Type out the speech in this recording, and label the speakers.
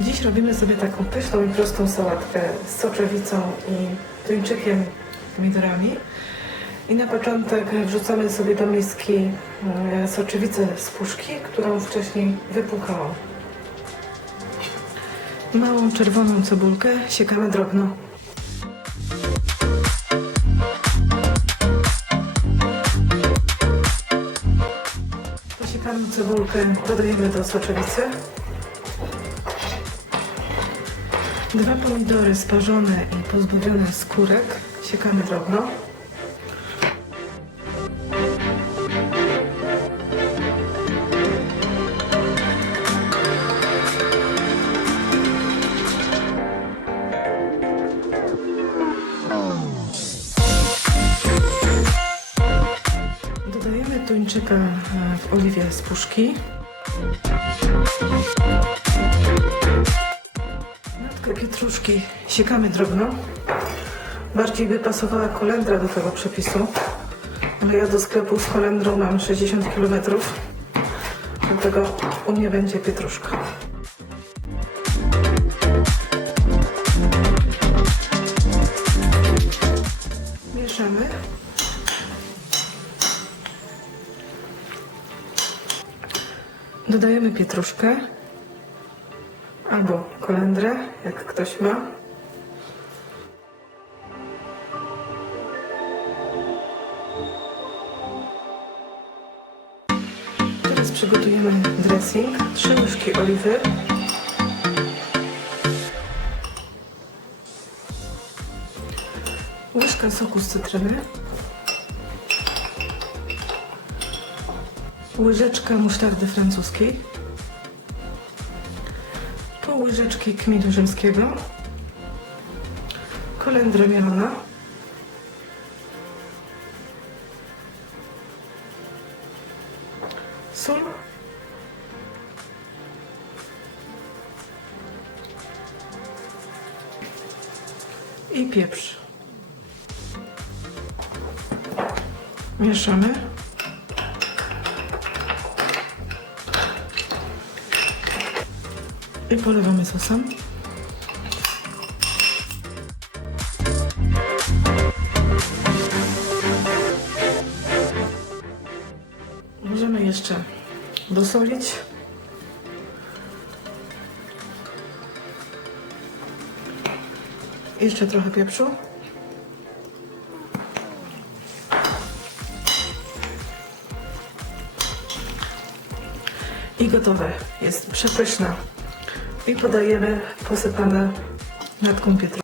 Speaker 1: Dziś robimy sobie taką pyszną i prostą sałatkę z soczewicą i tuńczykiem, pomidorami. I na początek wrzucamy sobie do miski e, soczewicę z puszki, którą wcześniej wypłukałam. Małą czerwoną cebulkę siekamy drobno. Posiekaną cebulkę dodajemy do soczewicy. Dwa pomidory sparzone i pozbawione skórek siekamy drobno. Tuńczyka e, w oliwie z puszki. Natkę pietruszki siekamy drobno. Bardziej by pasowała kolendra do tego przepisu, ale ja do sklepu z kolendrą mam 60 km, dlatego u mnie będzie pietruszka. Mieszamy. Dodajemy pietruszkę albo kolendrę, jak ktoś ma. Teraz przygotujemy dressing. Trzy łyżki oliwy. Łyżka soku z cytryny. Łyżeczka musztardy francuskiej. Pół łyżeczki kminu rzymskiego. Kolendra mielona. Sól. I pieprz. Mieszamy. I polewamy sosem. Możemy jeszcze dosolić. Jeszcze trochę pieprzu. I gotowe. Jest przepyszna. I podajemy posypane natką pietruszki.